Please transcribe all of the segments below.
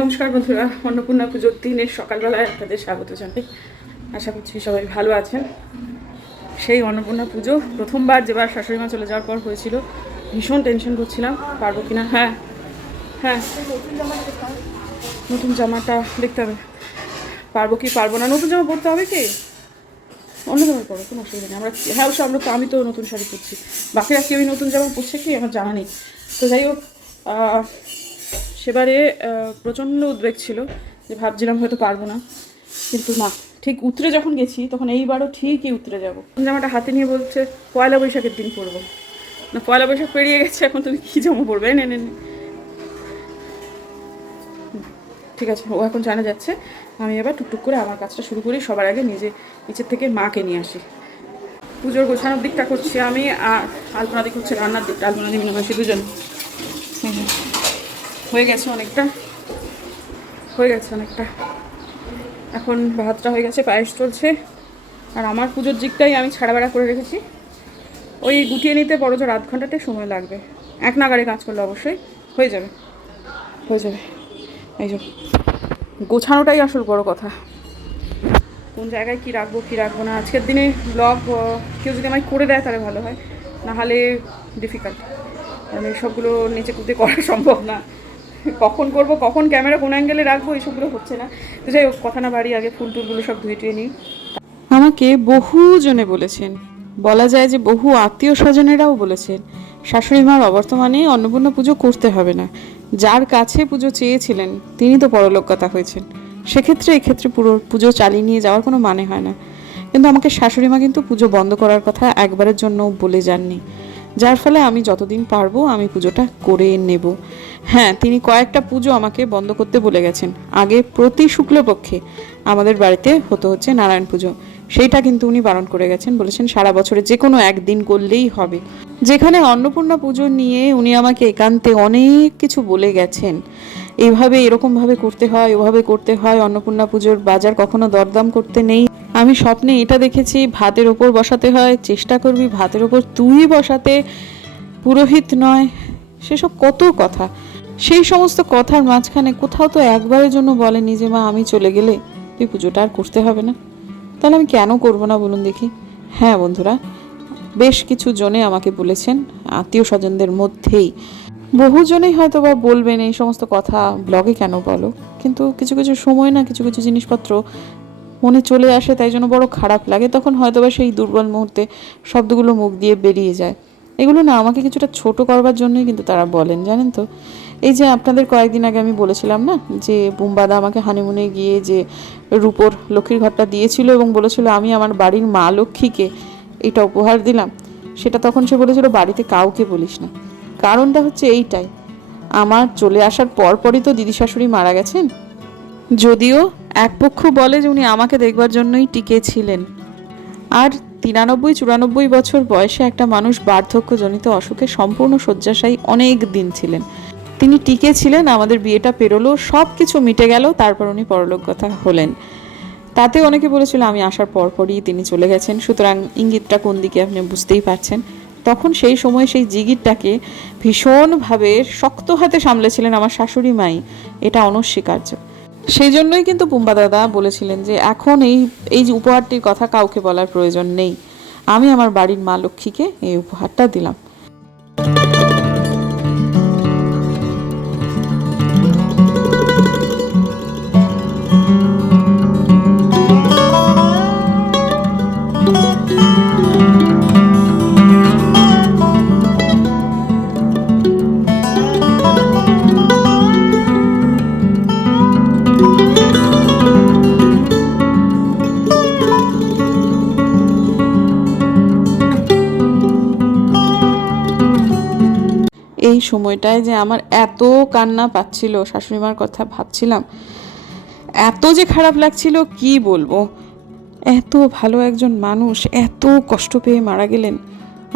নমস্কার বন্ধুরা, অন্নপূর্ণা পুজোর দিনের সকালবেলায় আপনাদের স্বাগত জানাই। আশা করছি সবাই ভালো আছেন। সেই অন্নপূর্ণা পুজো প্রথমবার যেবার শাশুড়ি মা চলে যাওয়ার পর হয়েছিল। ভীষণ টেনশন করছিলাম, পারব কিনা? হ্যাঁ হ্যাঁ। নতুন জামাটা দেখতে হবে। পারব কি, পারব না? নতুন জামা পরতে হবে কি? অন্য জামা পরো কোনো অসুবিধা নেই। আমরা হ্যাঁ অবশ্য আমরা তো আমি তো নতুন শাড়ি পরছি। বাকিরা কেউ নতুন জামা পরছে কি? আমার জানা নেই। তো যাই হোক সেবারে প্রচণ্ড উদ্বেগ ছিল যে ভাবছিলাম হয়তো পারব না। কিন্তু না, ঠিক উতরে যখন গেছি, তখন এইবারও ঠিকই উতরে যাব। জামাটা হাতে নিয়ে বলছে, পয়লা বৈশাখের দিন পরবো। না, পয়লা বৈশাখ পেরিয়ে গেছে, এখন তুমি কী জামা এনে নে নে। ঠিক আছে, ও এখন জানা যাচ্ছে, আমি এবার টুকটুক করে আমার কাজটা শুরু করি, সবার আগে নিজে নিচের থেকে মাকে নিয়ে আসি। পুজোর গোছানোর দিকটা করছি আমি, আর আলপনা দিক হচ্ছে রান্নার দিকটা, আলপনা দিক মিলেমিশে দুজন। হয়ে গেছে অনেকটা। হয়ে গেছে অনেকটা। এখন ভাতটা হয়ে গেছে, পায়েস চলছে। আর আমার পুজোর দিকটাই আমি ছাড়া বেড়া করে রেখেছি। ওই গুটিয়ে নিতে বড় জোর আধ ঘন্টাতে সময় লাগবে। এক নাগারে কাজ করলে অবশ্যই হয়ে যাবে। হয়ে যাবে। এই যে, গোছানোটাই আসল বড় কথা। কোন জায়গায় কি রাখব কি রাখব না। আজকের দিনে ব্লগ কেউ যদি আমায় করে দেয় তাহলে ভালো হয়। নাহলে ডিফিকাল্ট কারণ এইসবগুলো নিচে কুদে করা সম্ভব না। কখন করব, কখন ক্যামেরা কোন অ্যাঙ্গেলে রাখব এইসবগুলো হচ্ছে না। তো যাই হোক, কথা না বাড়ি, আগে ফুল টুলগুলো সব ধুয়ে টুয়ে নিই। আমাকে বহু জনে বলেছেন। বলা যায় যে বহু আত্মীয় স্বজনেরাও বলেছেন, শাশুড়ি মার অবর্তমানে অন্নপূর্ণা পুজো করতে হবে না। যার কাছে পুজো চেয়েছিলেন, তিনি তো পরলোকগতা হয়েছেন। সেক্ষেত্রে, এক্ষেত্রে পুরো পুজো চালিয়ে নিয়ে যাওয়ার কোনো মানে হয় না। কিন্তু আমাকে শাশুড়ি মা কিন্তু পুজো বন্ধ করার কথা একবারের জন্য বলে যাননি। যার ফলে আমি যতদিন পারব আমি পুজোটা করে নেব। হ্যাঁ তিনি কয়েকটা পুজো আমাকে বন্ধ করতে বলে গেছেন। আগে প্রতি শুক্লপক্ষে আমাদের বাড়িতে হতে হচ্ছে নারায়ণ পুজো। সেইটা কিন্তু উনি বারণ করে গেছেন, বলেছেন সারা বছরে যে কোনো একদিন করলেই হবে। যেখানে অন্নপূর্ণা পুজো নিয়ে উনি আমাকে একান্তে অনেক কিছু বলে গেছেন। এইভাবে এরকমভাবে করতে হয়, ওভাবে করতে হয়, অন্নপূর্ণা পুজোর বাজার কখনো দরদাম করতে নেই। আমি স্বপ্নে এটা দেখেছি, ভাতের ওপর বসাতে হয়, চেষ্টা করবি ভাতের ওপর তুই বসাতে, পুরোহিত নয়, সেসব কত কথা। সেই সমস্ত কথার মাঝখানে কোথাও তো একবারের জন্য বলেনি যে, মা, আমি চলে গেলে তুই পুজোটা আর করতে হবে না। তাহলে আমি কেন করব না বলুন দেখি? হ্যাঁ বন্ধুরা, বেশ কিছু জনে আমাকে বলেছেন, আত্মীয় স্বজনদের মধ্যেই। বহুজনেই হয়তো বা বলবেন এই সমস্ত কথা ব্লগে কেন বলো? কিন্তু কিছু কিছু সময় না কিছু কিছু জিনিসপত্র মনে চলে আসে, তাই জন্য বড় খারাপ লাগে। তখন হয়তো বা সেই দুর্বল মুহূর্তে শব্দগুলো মুখ দিয়ে বেরিয়ে যায়। এগুলো না আমাকে কিছুটা ছোট করবার জন্যই কিন্তু তারা বলেন, জানেন তো? এই যে আপনাদের কয়েকদিন আগে আমি বলেছিলাম না, যে বুম্বাদা আমাকে হানিমুনে গিয়ে যে রূপোর লক্ষ্মীর ঘরটা দিয়েছিল এবং বলেছিল আমি আমার বাড়ির মা লক্ষ্মীকে এটা উপহার দিলাম, সেটা তখন সে বলেছিল, বাড়িতে কাউকে বলিস না। কারণটা হচ্ছে এইটাই। আমার চলে আসার পরপরই তো দিদি শাশুড়ি মারা গেছেন। যদিও এক পক্ষ বলে যে উনি আমাকে দেখবার জন্যই টিকে ছিলেন আর তিরানব্বই, চুরানব্বই বছর বয়সে একটা মানুষ বার্ধক্যজনিত অসুখে সম্পূর্ণ শয্যাশায়ী অনেক দিন ছিলেন। তিনি টিকে ছিলেন আমাদের বিয়েটা পেরোলো সব কিছু মিটে গেল, তারপর উনি পরলোকগতা হলেন। তাতে অনেকে বলেছিল, আমি আসার পরপরই তিনি চলে গেছেন, সুতরাং ইঙ্গিতটা কোন দিকে আপনি বুঝতেই পারছেন? তখন সেই সময় সেই জিগিরটাকে ভীষণভাবে শক্ত হাতে সামলেছিলেন আমার শাশুড়ি মাই। এটা অনস্বীকার্য। সেই জন্যই কিন্তু পুম্বা দাদা বলেছিলেন যে, এখন এই এই যে উপহারটির কথা কাউকে বলার প্রয়োজন নেই। আমি আমার বাড়ির মা লক্ষ্মীকে এই উপহারটা দিলাম। সময়টায় যে আমার এত কান্না পাচ্ছিল, শাশুড়িমার কথা ভাবছিলাম, এত যে খারাপ লাগছিল কি বলব? এত ভালো একজন মানুষ, এত কষ্ট পেয়ে মারা গেলেন,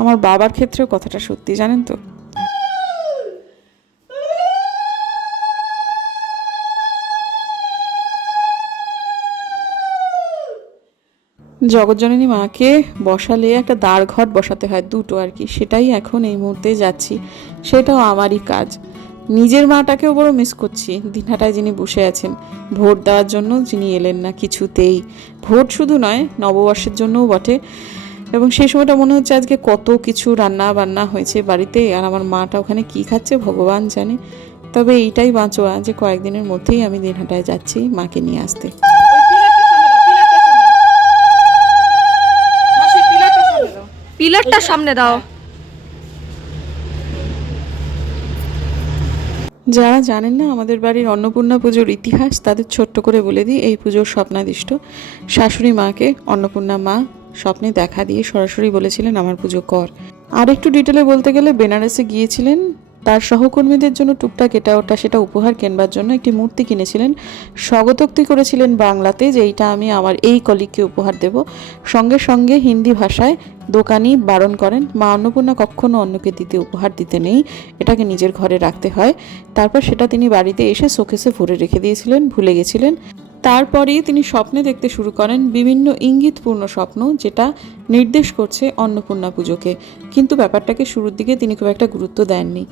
আমার বাবার ক্ষেত্রেও কথাটা সত্যি, জানেন তো? জগৎজননী মাকে বসালে একটা দাঁড় ঘট বসাতে হয় দুটো আর কি, সেটাই এখন এই মুহূর্তে যাচ্ছি। সেটাও আমারই কাজ। নিজের মাটাকেও বড় মিস করছি দিনহাটায় যিনি বসে আছেন। ভোট দেওয়ার জন্য যিনি এলেন না কিছুতেই। ভোট শুধু নয় নববর্ষের জন্যও বটে। এবং সেই সময়টা মনে হচ্ছে আজকে কত কিছু রান্না বান্না হয়েছে বাড়িতে আর আমার মাটা ওখানে কি খাচ্ছে ভগবান জানে। তবে এইটাই বাঁচোয়া যে কয়েকদিনের মধ্যেই আমি দিনহাটায় যাচ্ছি মাকে নিয়ে আসতে। পিলারটা সামনে দাও। যারা জানেন না, আমাদের বাড়ির অন্নপূর্ণা পুজোর ইতিহাস, তাদের ছোট্ট করে বলে দিই, এই পুজোর স্বপ্নাদিষ্ট। শাশুড়ি মাকে অন্নপূর্ণা মা স্বপ্নে দেখা দিয়ে সরাসরি বলেছিলেন, আমার পুজো কর। আর একটু ডিটেলে বলতে গেলে, বেনারসে গিয়েছিলেন তার সহকর্মীদের জন্য টুকটাক এটা ওটা সেটা উপহার কেনবার জন্য একটি মূর্তি কিনেছিলেন। স্বগতোক্তি করেছিলেন বাংলাতে যে এইটা আমি আমার এই কলিগকে উপহার দেব। সঙ্গে সঙ্গে হিন্দি ভাষায় দোকানি বারণ করেন, মা অন্নপূর্ণা কখনো অন্যকে দিতে উপহার দিতে নেই, এটাকে নিজের ঘরে রাখতে হয়। তারপর সেটা তিনি বাড়িতে এসে শোকেসে ভরে রেখে দিয়েছিলেন, ভুলে গেছিলেন। তারপরেই তিনি স্বপ্নে দেখতে শুরু করেন বিভিন্ন ইঙ্গিতপূর্ণ স্বপ্ন যেটা নির্দেশ করছে অন্নপূর্ণা পুজোকে। কিন্তু ব্যাপারটাকে শুরুর দিকে তিনি খুব একটা গুরুত্ব দেননি।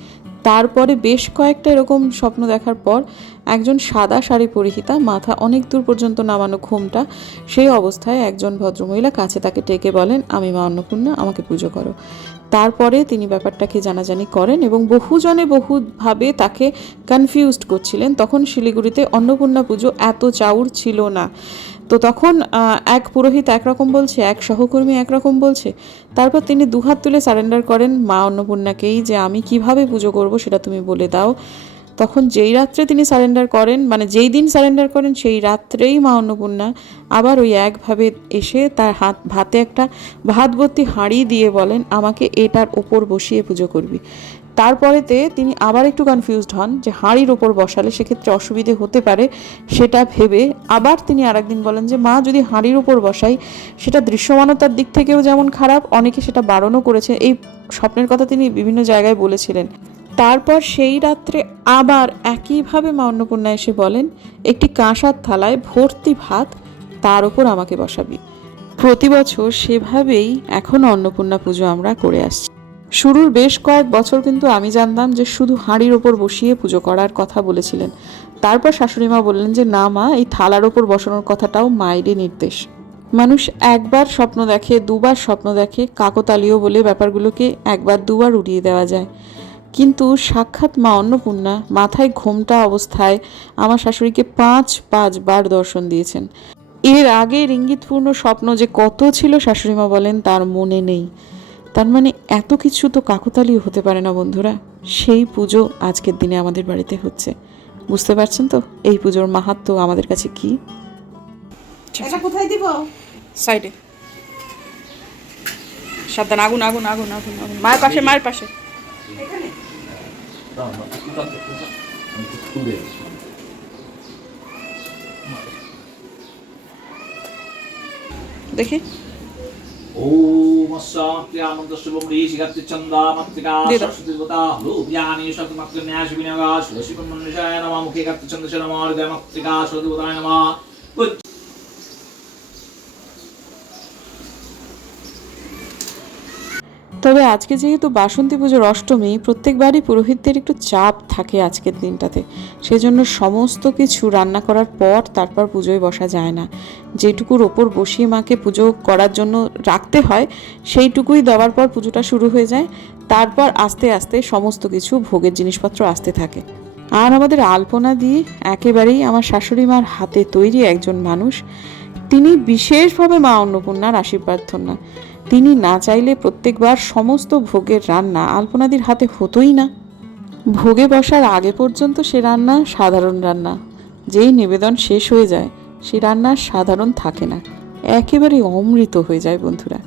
তারপরে বেশ কয়েকটা এরকম স্বপ্ন দেখার পর একজন সাদা শাড়ি পরিহিতা, মাথা অনেক দূর পর্যন্ত নামানো ঘুমটা, সেই অবস্থায় একজন ভদ্রমহিলা কাছে তাকে ডেকে বলেন, আমি মা অন্নপূর্ণা, আমাকে পুজো করো। তারপরে তিনি ব্যাপারটাকে জানাজানি করেন এবং বহুজনে বহুভাবে তাকে কনফিউজড করছিলেন। তখন শিলিগুড়িতে অন্নপূর্ণা পুজো এত চাউর ছিল না। তো তখন এক পুরোহিত একরকম বলছে, এক সহকর্মী একরকম বলছে। তারপর তিনি দুহাত তুলে সারেন্ডার করেন মা অন্নপূর্ণাকেই যে আমি কীভাবে পুজো করব সেটা তুমি বলে দাও। তখন যেই রাত্রে তিনি সারেন্ডার করেন মানে যেই দিন সারেন্ডার করেন, সেই রাত্রেই মা অন্নপূর্ণা আবার ওই একভাবে এসে তার হাত, ভাতে একটা ভাত ভর্তি হাঁড়ি দিয়ে বলেন, আমাকে এটার ওপর বসিয়ে পুজো করবি। তারপরেতে তিনি আবার একটু কনফিউজড হন যে হাঁড়ির ওপর বসালে সেক্ষেত্রে অসুবিধে হতে পারে সেটা ভেবে। আবার তিনি আরেকদিন বলেন যে, মা, যদি হাঁড়ির ওপর বসাই, সেটা দৃশ্যমানতার দিক থেকেও যেমন খারাপ, অনেকে সেটা বারণও করেছে। এই স্বপ্নের কথা তিনি বিভিন্ন জায়গায় বলেছিলেন। তারপর সেই রাত্রে আবার একইভাবে মা অন্নপূর্ণা এসে বলেন, একটি কাঁসার থালায় ভর্তি ভাত, তার ওপর আমাকে বসাবি। প্রতি বছর সেভাবেই এখন অন্নপূর্ণা পুজো আমরা করে আসছি। শুরুর বেশ কয়েক বছর কিন্তু আমি জানতাম যে শুধু হাঁড়ির ওপর বসিয়ে পুজো করার কথা বলেছিলেন। তারপর শাশুড়ি মা বললেন যে, না মা, এই থালার ওপর বসানোর কথাটাও মায়েরই নির্দেশ। মানুষ একবার স্বপ্ন দেখে, দুবার স্বপ্ন দেখে, কাকতালীয় বলে ব্যাপারগুলোকে একবার দুবার উড়িয়ে দেওয়া যায়। কিন্তু সাক্ষাৎ মা অন্নপূর্ণা মাথায় ঘোমটা অবস্থায় আমার শাশুড়িকে পাঁচ পাঁচবার দর্শন দিয়েছেন। এর আগের ইঙ্গিতপূর্ণ স্বপ্ন যে কত ছিল শাশুড়িমা বলেন তার মনে নেই। তার মানে এত কিছু তো কাকতালীয় হতে পারে না বন্ধুরা। সেই পুজো আজকের দিনে আমাদের বাড়িতে হচ্ছে। বুঝতে পারছেন তো এই পুজোর মাহাত্ম্য আমাদের কাছে কি? এটা কোথায় দিব? সাইডে। সাবধান আগুন আগুন আগুন আগুন আগুন। মায়ের পাশে মায়ের পাশে। দেখি ॐ शान्त्यानन्दशुभं ऋषिगत्यचन्दामत्रिका दे दो। सरस्वतीवता रूप्यानि शक्तिमत्कन्याशिविनगा शिवशिवमनुषाय नमः मुखे गत्यचन्दश नमः हृदयमत्रिका सरस्वतीवताय नमः তবে আজকে যেহেতু বাসন্তী পুজোর অষ্টমী, প্রত্যেকবারই পুরোহিতদের একটু চাপ থাকে আজকের দিনটাতে। সেজন্য সমস্ত কিছু রান্না করার পর তারপর পুজোয় বসা যায় না। যেটুকুর ওপর বসিয়ে মাকে পুজো করার জন্য রাখতে হয়, সেইটুকুই দেওয়ার পর পুজোটা শুরু হয়ে যায়। তারপর আস্তে আস্তে সমস্ত কিছু ভোগের জিনিসপত্র আসতে থাকে। আর আমাদের আলপনা দিয়ে একেবারেই আমার শাশুড়ি মার হাতে তৈরি একজন মানুষ। তিনি বিশেষভাবে মা অন্নপূর্ণার আশীর্বাদ না তিনি না চাইলে প্রত্যেকবার সমস্ত ভোগের রান্না আলপনাদির হাতে হতোই না। ভোগে বসার আগে পর্যন্ত সে রান্না সাধারণ রান্না। যেই নিবেদন শেষ হয়ে যায়, সে রান্না সাধারণ থাকে না। একেবারে অমৃত হয়ে যায় বন্ধুরা।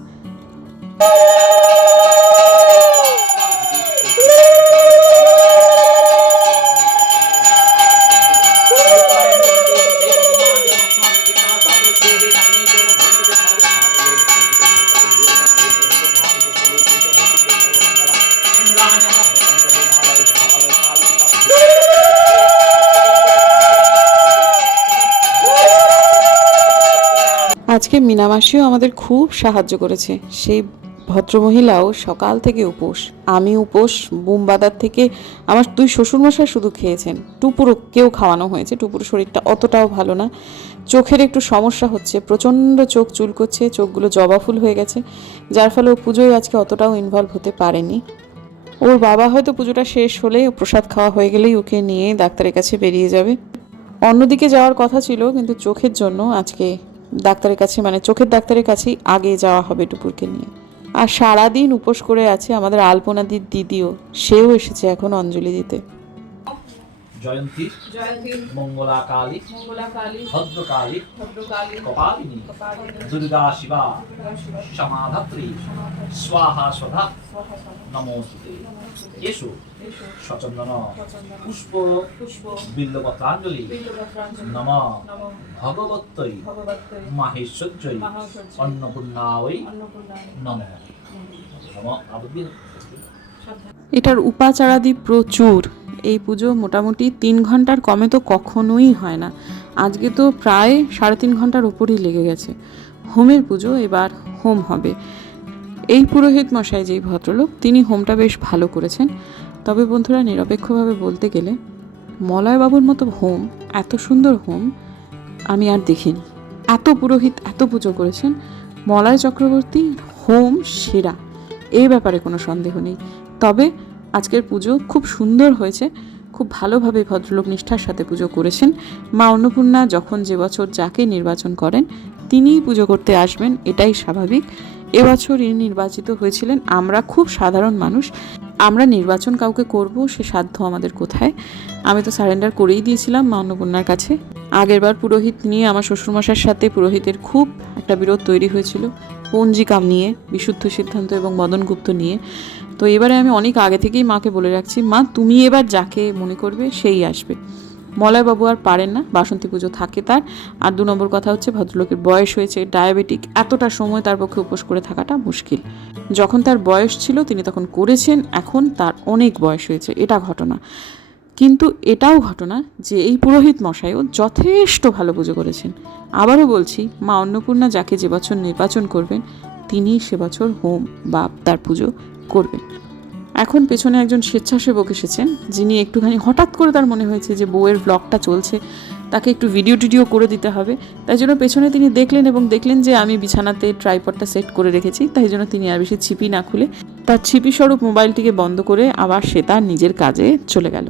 আজকে মিনামাসিও আমাদের খুব সাহায্য করেছে। সেই ভদ্রমহিলাও সকাল থেকে উপোস। আমি উপোস বুমবাদার থেকে আমার দুই শ্বশুরমশাই শুধু খেয়েছেন। টুপুরও কেউ খাওয়ানো হয়েছে। টুপুর শরীরটা অতটাও ভালো না। চোখের একটু সমস্যা হচ্ছে। প্রচণ্ড চোখ চুলকোচ্ছে, চোখগুলো জবা ফুল হয়ে গেছে, যার ফলে ও পুজোয় আজকে অতটাও ইনভলভ হতে পারেনি। ওর বাবা হয়তো পুজোটা শেষ হলে প্রসাদ খাওয়া হয়ে গেলেই ওকে নিয়ে ডাক্তারের কাছে বেরিয়ে যাবে। অন্যদিকে যাওয়ার কথা ছিল, কিন্তু চোখের জন্য আজকে ডাক্তারের কাছে মানে চোখের ডাক্তারের কাছেই আগে যাওয়া হবে টুপুরকে নিয়ে। আর সারাদিন উপোস করে আছে আমাদের আলপনাদির দিদিও। সেও এসেছে এখন অঞ্জলি দিতে। জয়ন্তী জয়ন্তী মঙ্গলা কালী মঙ্গলা কালী ভদ্রকালী কপালিনী দুর্গা শিবা সমাধাত্রী স্বাহা স্বধা নমস্তে এসো সচন্দন পুষ্প পুষ্প বিল্লপত্রাঞ্জলি নম ভগবত্তৈ মাহেশ্বর্যৈ অন্নপূর্ণাওই নম। নম। আবদ্ধি এটার উপাচারাদি প্রচুর। এই পুজো মোটামুটি তিন ঘণ্টার কমে তো কখনোই হয় না। আজকে তো প্রায় সাড়ে তিন ঘণ্টার উপরই লেগে গেছে। হোমের পুজো এবার হোম হবে। এই পুরোহিত মশাই যেই ভদ্রলোক, তিনি হোমটা বেশ ভালো করেছেন। তবে বন্ধুরা, নিরপেক্ষভাবে বলতে গেলে, মলয়বাবুর মতো হোম, এত সুন্দর হোম আমি আর দেখিনি। এত পুরোহিত, এত পুজো করেছেন। মলয় চক্রবর্তী হোম সেরা এই ব্যাপারে কোনো সন্দেহ নেই। তবে আজকের পুজো খুব সুন্দর হয়েছে। খুব ভালোভাবে ভদ্রলোক নিষ্ঠার সাথে পুজো করেছেন। মা অন্নপূর্ণা যখন যে বছর যাকে নির্বাচন করেন, তিনিই পুজো করতে আসবেন, এটাই স্বাভাবিক। এবছর ইনি নির্বাচিত হয়েছিলেন, আমরা খুব সাধারণ মানুষ। আমরা নির্বাচন কাউকে করব, সে সাধ্য আমাদের কোথায়? আমি তো সারেন্ডার করেই দিয়েছিলাম মা অন্নপূর্ণার কাছে। আগেরবার পুরোহিত নিয়ে আমার শ্বশুরমশার সাথে পুরোহিতের খুব একটা বিরোধ তৈরি হয়েছিল। পঞ্জিকাম নিয়ে, বিশুদ্ধ সিদ্ধান্ত এবং মদনগুপ্ত নিয়ে। তো এবারে আমি অনেক আগে থেকেই মাকে বলে রাখছি, মা, তুমি এবার যাকে মনে করবে সেই আসবে। মলয়বাবু আর পারেন না, বাসন্তী পুজো থাকে তার। আর দু নম্বর কথা হচ্ছে, ভদ্রলোকের বয়স হয়েছে, ডায়াবেটিক, এতটা সময় তার পক্ষে উপোস করে থাকাটা মুশকিল। যখন তার বয়স ছিল, তিনি তখন করেছেন, এখন তার অনেক বয়স হয়েছে, এটা ঘটনা। কিন্তু এটাও ঘটনা যে এই পুরোহিত মশাইও যথেষ্ট ভালো পুজো করেছেন। আবারও বলছি, মা অন্নপূর্ণা যাকে যে বছর নির্বাচন করবেন তিনি সে বছর হোম বা তার পুজো করবেন এখন পেছনে একজন স্বেচ্ছাসেবক এসেছেন, যিনি একটুখানি হঠাৎ করে তার মনে হয়েছে যে বউয়ের ব্লগটা চলছে, তাকে একটু ভিডিও টিডিও করে দিতে হবে। তাই জন্য পেছনে তিনি দেখলেন এবং দেখলেন যে আমি বিছানাতে ট্রাইপডটা সেট করে রেখেছি, তাই জন্য তিনি আর বেশি ছিপি না খুলে তার ছিপি স্বরূপ মোবাইলটিকে বন্ধ করে আবার সে তার নিজের কাজে চলে গেল।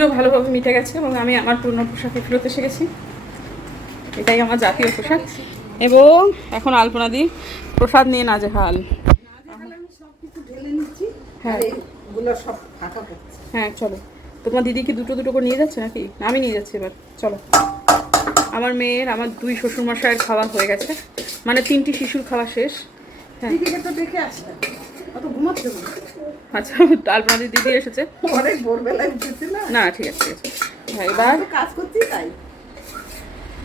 পুজো ভালোভাবে মিটে গেছে এবং আমি আমার পূর্ণ পোশাকে ফেরত এসে গেছি। এটাই আমার জাতীয় পোশাক। এবং এখন আলপনা দি প্রসাদ নিয়ে নাজেহাল। হ্যাঁ। হ্যাঁ চলো। তোমার দিদি কি দুটো দুটো করে নিয়ে যাচ্ছে নাকি? আমি নিয়ে যাচ্ছি এবার। চলো। আমার মেয়ের, আমার দুই শ্বশুরমশাইয়ের খাওয়া হয়ে গেছে। মানে তিনটি শিশুর খাওয়া শেষ। হ্যাঁ। অত ঘুমাচ্ছে আচ্ছা আলপনা দি দিদি এসেছে। অনেক ভোরবেলায় উঠেছে না? না ঠিক আছে ঠিক আছে। হ্যাঁ এবার কাজ করছি তাই।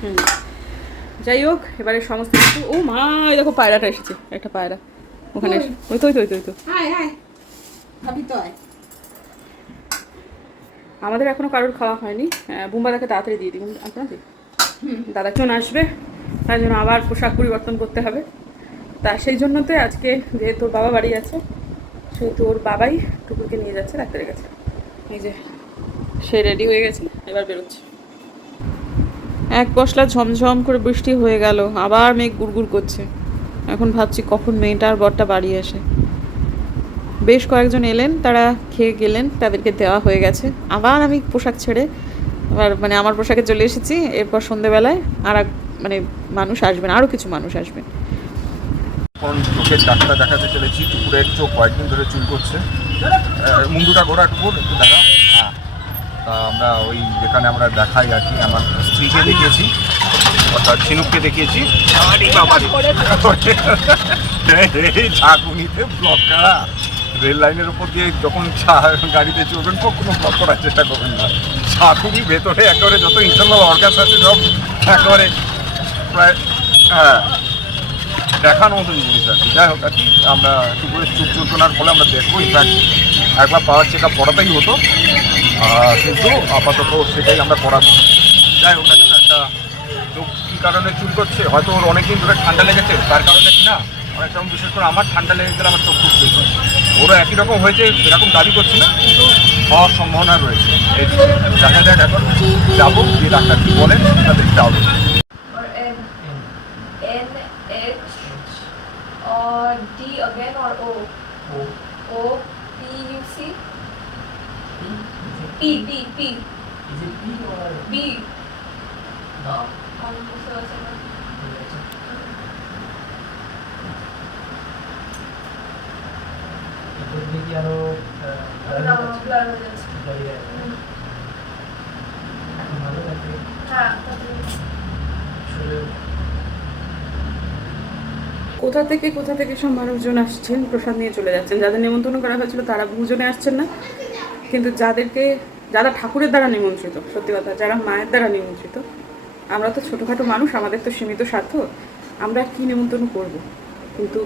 হুম। যাই হোক এবারে সমস্ত কিছু ও মা দেখো পায়রাটা এসেছে একটা পায়রা। ওখানে ওই। তো ওই তো ওই তো ওই তো। আমাদের এখনও কারোর খাওয়া হয়নি। বুম্বাদাকে তাড়াতাড়ি দিয়ে দিই। আপনার দাদা জন আসবে তার জন্য আবার পোশাক পরিবর্তন করতে হবে। তা সেই জন্য তো আজকে যেহেতু ওর বাবা বাড়ি আছে, সেহেতু ওর বাবাই টুকুরকে নিয়ে যাচ্ছে, ডাক্তারের কাছে। এই যে, সে রেডি হয়ে গেছে, এবার বেরোচ্ছে। এক পশলা ঝমঝম করে বৃষ্টি হয়ে গেল, আবার মেঘ গুড়গুড় করছে। এখন ভাবছি কখন মেয়েটা আর বরটা বাড়ি আসে। বেশ কয়েকজন এলেন, তারা খেয়ে গেলেন, তাদেরকে দেওয়া হয়ে গেছে। আবার আমি পোশাক ছেড়ে, আবার মানে আমার পোশাকে চলে এসেছি, এরপর সন্ধেবেলায় আর মানে মানুষ আসবেন আরও কিছু মানুষ আসবেন। এখন চোখের ডাক্তার দেখাতে চলেছি টুকুরের চোখ কয়েকদিন ধরে চুল করছে। মুন্ডুটা ঘোরা টুকুর একটু দেখা হ্যাঁ তা আমরা ওই যেখানে আমরা দেখাই আর কি আমার স্ত্রীকে দেখিয়েছি অর্থাৎ ঝিনুককে দেখিয়েছি। ঝাঁকুনিতে ব্লক করা। রেল লাইনের উপর দিয়ে যখন গাড়িতে চলবেন কখনো ব্লক করার চেষ্টা করবেন না। ঝাঁকুনি ভেতরে একেবারে যত ইন্টারনাল অর্গাস আছে সব একেবারে প্রায় হ্যাঁ দেখার মতন জিনিস আর কি। যাই হোক আর কি, আমরা একটু করে চুপ চুলকোনার ফলে আমরা দেখব ইনফ্যাক্ট একবার পাওয়ার চেক আপ করাতেই হতো। কিন্তু আপাতত সেটাই আমরা করাবো। যাই হোক, একটা চোখ কী কারণে চুল করছে? হয়তো ওর অনেকদিন ধরে ঠান্ডা লেগেছে, তার কারণে কি না? অনেক সময় বিশেষ করে আমার ঠান্ডা লেগে গেলে আমার চোখ খুব চুল করে ওরও একই রকম হয়েছে সেরকম দাবি করছে না, কিন্তু হওয়ার সম্ভাবনা রয়েছে। দেখা যাক এখন যাব যে ডাক্তার কী বলেন সেটা দেখতে হবে। H और D again और O O O P U C P P P Is it P or B? No. हम उसे वैसे क्या रो ब्लड ब्लड हाँ কোথা থেকে কোথা থেকে সব মানুষজন আসছেন, প্রসাদ নিয়ে চলে যাচ্ছেন? যাদের নিমন্ত্রণ করা হয়েছিল তারা ভোজনে আসছেন না। কিন্তু যাদেরকে, যারা ঠাকুরের দ্বারা নিমন্ত্রিত, সত্যি কথা, যারা মায়ের দ্বারা নিমন্ত্রিত, আমরা তো ছোটোখাটো মানুষ, আমাদের তো সীমিত স্বার্থ, আমরা কি নিমন্ত্রণ করব? কিন্তু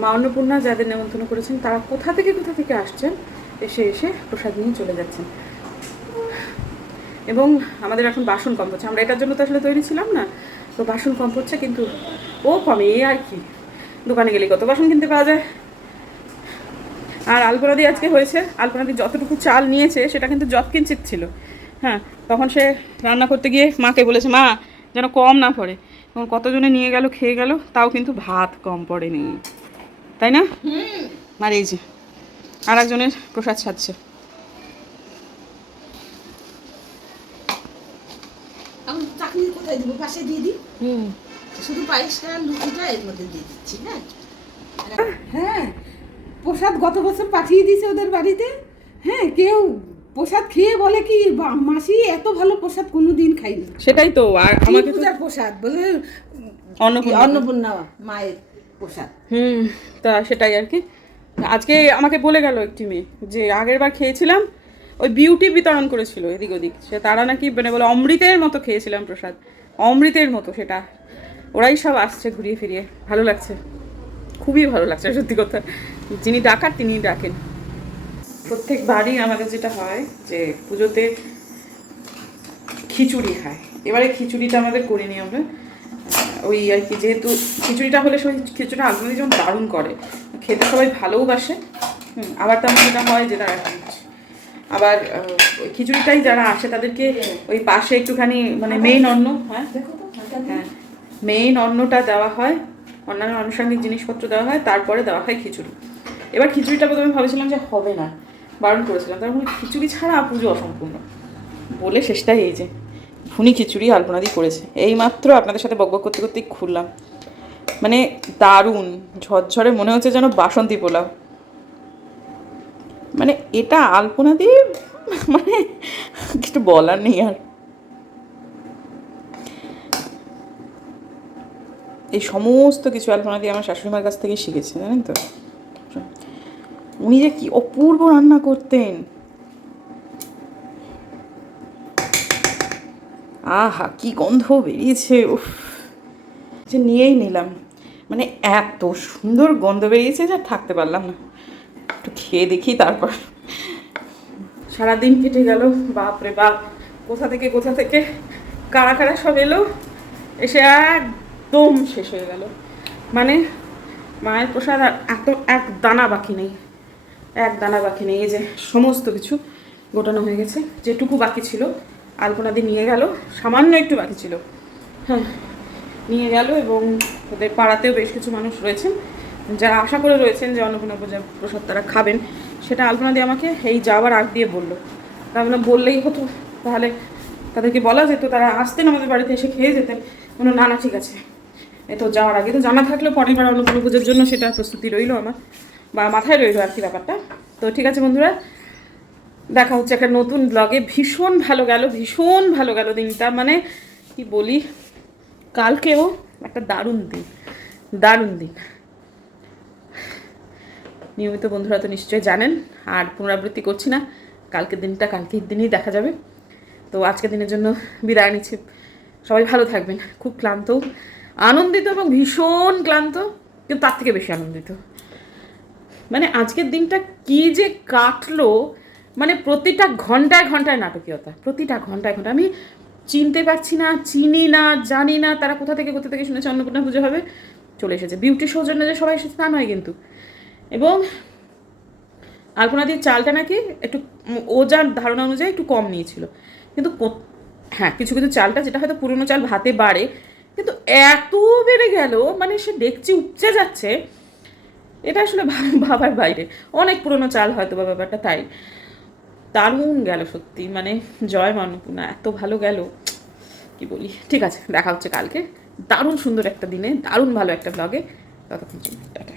মা অন্নপূর্ণা যাদের নিমন্ত্রণ করেছেন, তারা কোথা থেকে কোথা থেকে আসছেন? এসে এসে প্রসাদ নিয়ে চলে যাচ্ছেন। এবং আমাদের এখন বাসন কম হচ্ছে। আমরা এটার জন্য তো আসলে তৈরি ছিলাম না। তো বাসন কম হচ্ছে, কিন্তু ও কমে এই আর কি? দোকানে গেলে কত বাসন কিনতে পাওয়া যায়। আর আলপনাদি আজকে হয়েছে আলপনাদি যতটুকু চাল নিয়েছে সেটা কিন্তু যত কিঞ্চিত ছিল। হ্যাঁ তখন সে রান্না করতে গিয়ে মাকে বলেছে মা যেন কম না পড়ে। এবং কতজনে নিয়ে গেল খেয়ে গেল তাও কিন্তু ভাত কম পড়েনি। তাই না? আর এই যে আর একজনের প্রসাদ সাজছে কোথায় দিব? পাশে দিয়ে দিই? শুধু পায়েসটা আর লুচিটা এর মধ্যে দিয়ে দিচ্ছি হ্যাঁ? হ্যাঁ প্রসাদ গত বছর পাঠিয়ে দিয়েছে ওদের বাড়িতে। হ্যাঁ কেউ প্রসাদ খেয়ে বলে কি "বা- মাসি এত ভালো প্রসাদ কোনো দিন খাইনি। সেটাই তো আর আমাকে পূজার প্রসাদ বলে অন্নপূর্ণা। অন্নপূর্ণা মায়ের প্রসাদ। হুম তা সেটাই আর কি। আজকে আমাকে বলে গেল একটি মেয়ে যে আগের বার খেয়েছিলাম ওই বিউটি বিতরণ করেছিল এদিক ওদিক। সে তারা নাকি মানে বলে অমৃতের মতো খেয়েছিলাম প্রসাদ। অমৃতের মতো সেটা ওরাই সব আসছে ঘুরিয়ে ফিরিয়ে। ভালো লাগছে। খুবই ভালো লাগছে সত্যি কথা। যিনি ডাকার তিনি ডাকেন। প্রত্যেক বাড়ি আমাদের যেটা হয় যে পুজোতে খিচুড়ি খায়। এবারে খিচুড়িটা আমাদের করিনি আমরা ওই আর কি যেহেতু খিচুড়িটা হলে সবাই খিচুড়িটা আগ্রহী যেমন দারুণ করে খেতে সবাই ভালোওবাসে হুম, আবার তেমন যেটা হয় যে তারা আবার ওই খিচুড়িটাই যারা আসে তাদেরকে ওই পাশে একটুখানি মানে মেইন অন্ন হ্যাঁ? হ্যাঁ। মেইন অন্নটা দেওয়া হয়, অন্যান্য আনুষঙ্গিক জিনিসপত্র দেওয়া হয়, তারপরে দেওয়া হয় খিচুড়ি। এবার খিচুড়িটা প্রথমে ভাবেছিলাম যে হবে না, বারণ করেছিলাম। তারপর খিচুড়ি ছাড়া পুজো অসম্পূর্ণ। বলে শেষটাই এই যে ভুনি খিচুড়ি আলপনাদি করেছে। এই মাত্র আপনাদের সাথে বকবক করতে করতেই খুললাম। মানে দারুণ, ঝরঝরে মনে হচ্ছে যেন বাসন্তী পোলাও। মানে এটা আলপনা দিয়ে মানে কিছু বলার নেই আর। এই সমস্ত কিছু আলপনা দিয়ে আমার শাশুড়িমার কাছ থেকে শিখেছি, জানেন তো? উনি যে কি অপূর্ব রান্না করতেন। আহা, কি গন্ধ বেরিয়েছে যে নিয়েই নিলাম। মানে এত সুন্দর গন্ধ বেরিয়েছে যে থাকতে পারলাম না। একটু খেয়ে দেখি তারপর। সারাদিন কেটে গেল, বাপরে বাপ। কোথা থেকে কোথা থেকে? কারা কারা সব এলো? এসে একদম শেষ হয়ে গেল। মানে মায়ের প্রসাদ আর এত এক দানা বাকি নেই। এক দানা বাকি নেই, এই যে সমস্ত কিছু গোটানো হয়ে গেছে। যেটুকু বাকি ছিল, আলপনাদি নিয়ে গেল, সামান্য একটু বাকি ছিল। হ্যাঁ নিয়ে গেল এবং ওদের পাড়াতেও বেশ কিছু মানুষ রয়েছেন। যারা আশা করে রয়েছেন যে অন্নপূর্ণা পূজা প্রসাদ তারা খাবেন, সেটা আলপনা দিয়ে আমাকে এই যাওয়ার আগ দিয়ে বলল। তা আমরা বললেই হতো, তাহলে তাদেরকে বলা যেত, তারা আসতেন আমাদের বাড়িতে, এসে খেয়ে যেতেন। বলল, না না, ঠিক আছে। এ তো যাওয়ার আগে। তো জানা থাকলে পরের বার অন্নপূর্ণ পুজোর জন্য, সেটা প্রস্তুতি রইল আমার। বা মাথায় রইল আর কি ব্যাপারটা। তো ঠিক আছে বন্ধুরা, দেখা হচ্ছে একটা নতুন ব্লগে ভীষণ ভালো গেল, ভীষণ ভালো গেল দিনটা। মানে কি বলি, কালকেও একটা দারুণ দিন দারুণ দিন। নিয়মিত বন্ধুরা তো নিশ্চয়ই জানেন, আর পুনরাবৃত্তি করছি না। কালকের দিনটা কালকের দিনই দেখা যাবে। তো আজকের দিনের জন্য বিদায় নিচ্ছি। সবাই ভালো থাকবেন। খুব ক্লান্ত। আনন্দিত এবং ভীষণ ক্লান্ত, কিন্তু তার থেকে বেশি আনন্দিত। মানে আজকের দিনটা কি যে কাটলো মানে প্রতিটা ঘন্টায় ঘন্টায় নাটকীয়তা, প্রতিটা ঘন্টায় ঘণ্টা আমি চিনতে পারছি না, চিনি না, জানি না, তারা কোথা থেকে কোথা থেকে শুনেছে, অন্নপূর্ণা পুজো হবে, চলে এসেছে। বিউটি সৌজন্য যে সবাই এসেছে তা নয় কিন্তু। এবং আলপনা দিয়ে চালটা নাকি একটু ও যার ধারণা অনুযায়ী একটু কম নিয়েছিল। কিন্তু হ্যাঁ কিছু কিছু চালটা, যেটা হয়তো পুরনো চাল ভাতে বাড়ে কিন্তু এত বেড়ে গেল মানে সে দেখছি উপচে যাচ্ছে, এটা আসলে বাবার বাইরে। অনেক পুরনো চাল হয়তো বা ব্যাপারটা তাই। দারুণ গেল সত্যি মানে জয় মানপুনা এত ভালো গেল। কি বলি? ঠিক আছে, দেখা হচ্ছে কালকে। দারুণ সুন্দর একটা দিনে, দারুণ ভালো একটা ব্লগে ততক্ষণ টাটা।